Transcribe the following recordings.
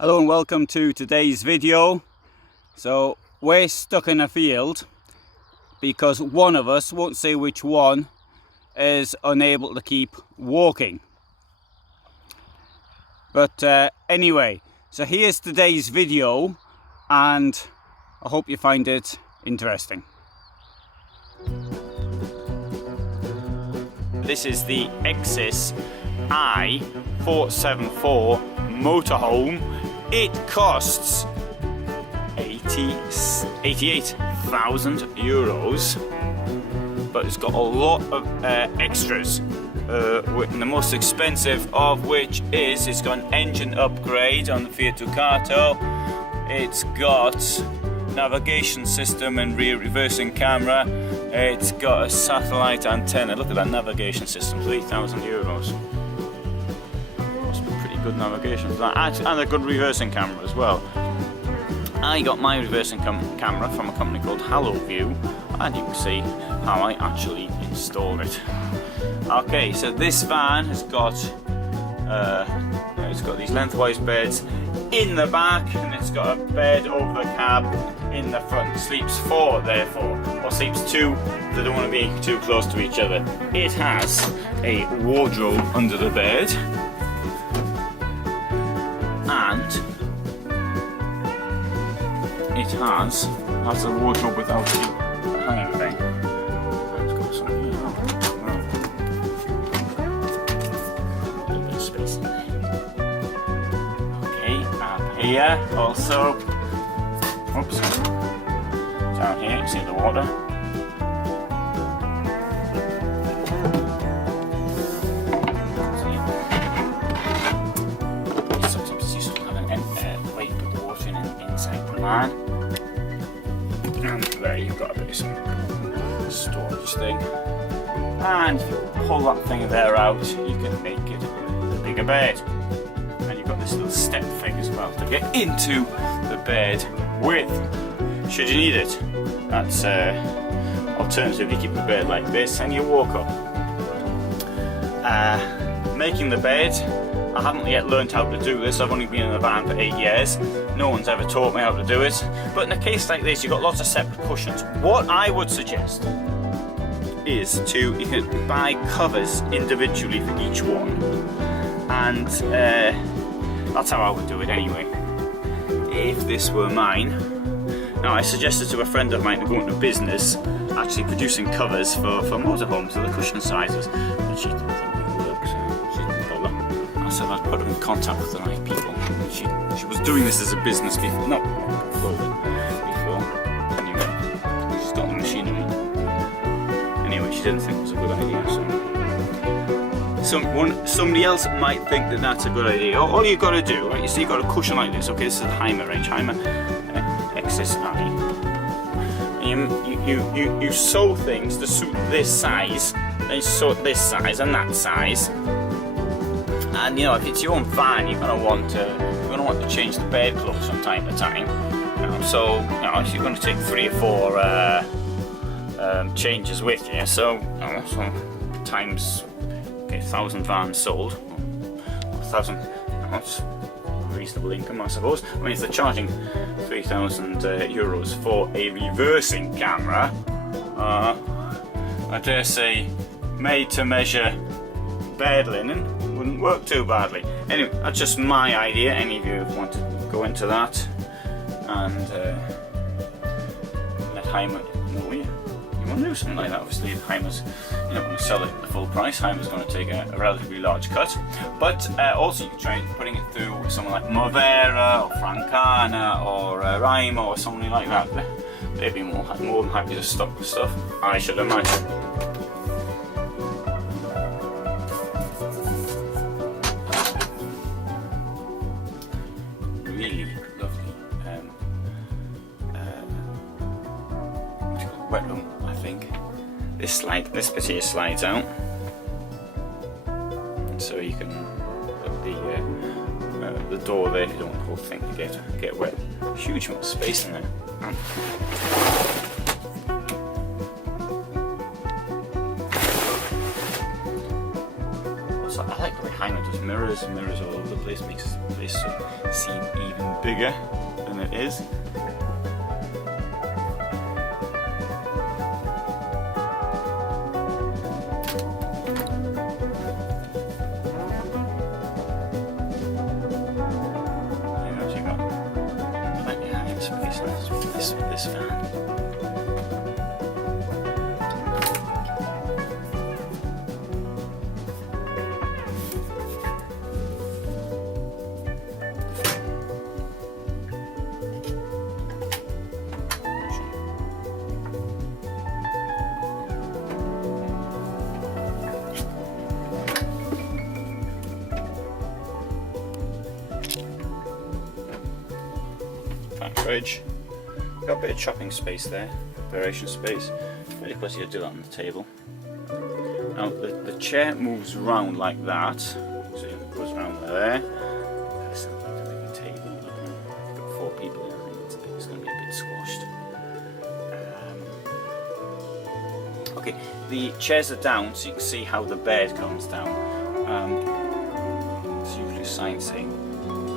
Hello and welcome to today's video. So we're stuck in a field because one of us, won't say which one, is unable to keep walking. But anyway, so here's today's video and I hope you find it interesting. This is the Exsis i474 motorhome. It costs 88,000 euros, but it's got a lot of extras. The most expensive of which is it's got an engine upgrade on the Fiat Ducato. It's got navigation system and rear reversing camera. It's got a satellite antenna. Look at that navigation system, 3,000 euros. Good navigation for that, and a good reversing camera as well. I got my reversing camera from a company called HalloView, and you can see how I actually installed it. Okay, so this van has got it's got these lengthwise beds in the back, and it's got a bed over the cab in the front. Sleeps four, therefore, or sleeps two. They don't want to be too close to each other. It has a wardrobe under the bed. And it has a wardrobe without the hanging thing. It's got some here. A little bit of space in there. Okay, up here also. Oops. Down here you see the water. And there you've got a bit of some storage thing, and if you pull that thing there out you can make it a bigger bed, and you've got this little step thing as well to get into the bed with, should you need it. That's alternatively keep the bed like this and you walk up. Making the bed, I haven't yet learned how to do this. I've only been in the van for 8 years. No one's ever taught me how to do it. But in a case like this, you've got lots of separate cushions. What I would suggest is you can buy covers individually for each one. And that's how I would do it anyway, if this were mine. Now, I suggested to a friend of mine to go into business actually producing covers for motorhomes, for the cushion sizes. But she didn't think it would work, so she didn't bother. So I'd put her in contact with the right people. She was doing this as a business before, not before. Anyway, she's got the machinery. Anyway, she didn't think it was a good idea. So somebody else might think that that's a good idea. All you've got to do, right? You see, you've got a cushion like this. Okay, this is the Hymer range, Hymer Exsis I. You sew things to suit this size. Then you sew this size and that size. And you know, if it's your own van, you're gonna want to change the bed clothes from time to time. So if you're going to take 3 or 4 changes with you, so times 1,000 vans sold, 1,000. That's reasonable income, I suppose. I mean, if they're charging 3,000 euros for a reversing camera, I dare say, made-to-measure bed linen wouldn't work too badly. Anyway, that's just my idea. Any of you want to go into that and let Hymer know you want to do something like that. Obviously, if Hymer's not going to sell it at the full price, Hymer's going to take a relatively large cut. But also, you can try putting it through someone like Maurer or Frankia or Reisemobil or something like that. They'd be more than happy to stock the stuff, I should imagine. Wet room, I think. This bit here slides out, and so you can put the door there. You don't want the whole thing to get wet. Huge amount of space in there. Also, I like the way Hymer There's mirrors all over the place, makes the place seem even bigger than it is. This fan. Fan fridge. Got a bit of chopping space there, preparation space. Really pleasant to do that on the table. Now the chair moves around like that, so it goes around there. That's a big table. Got 4 people in. I think it's going to be a bit squashed. Okay, the chairs are down, so you can see how the bed comes down. It's usually a sign saying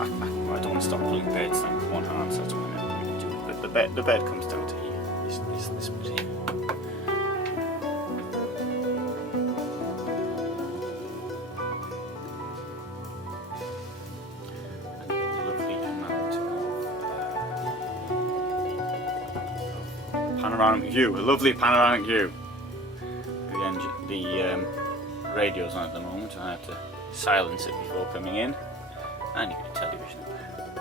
I don't want to stop pulling beds down with one hand, so that's what I'm going to do. The bed comes down to here, this bit here. And a lovely amount of panoramic view, a lovely panoramic view. The radio's on at the moment, I have to silence it before coming in. And you get a television up there.